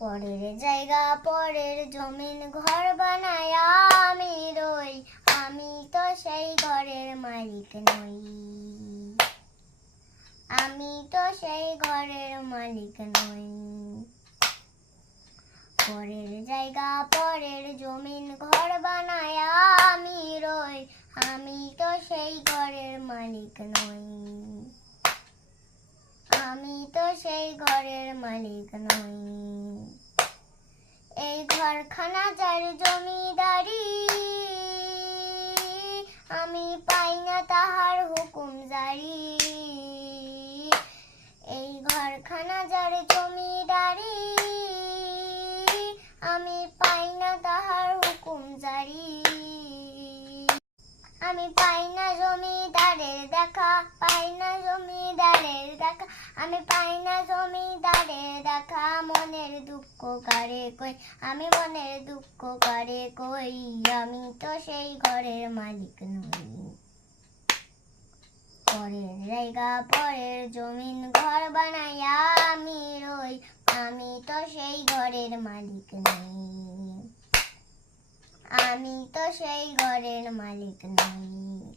পরের জায়গা পরের জমিন ঘর বানায় আমি রই, আমি তো সেই ঘরের মালিক নই। আমি তো সেই ঘরের মালিক নই। পরের জায়গা পরের জমিন ঘর বানায় আমি রই, আমি তো সেই ঘরের মালিক নই। আমি তো সেই ঘরের মালিক নই। এই ঘরখানা যার জমিদারি, আমি পাই না তাহার হুকুম জারি। এই ঘরখানা যার জমিদারি, আমি পাই না তাহার হুকুম জারি। আমি পাই না জমিদারের দেখা, পাই না জমিদারের দেখা, আমি পাই না জমিদারের দেখা। মনের দুঃখ কারে কই, আমি মনের দুঃখ কারে কই, আমি তো সেই ঘরের মালিক নই। পরের জায়গা পরের জমিন ঘর বানাইয়া আমি রই, আমি তো সেই ঘরের মালিক নই। আমি তো সেই ঘরের মালিক নই।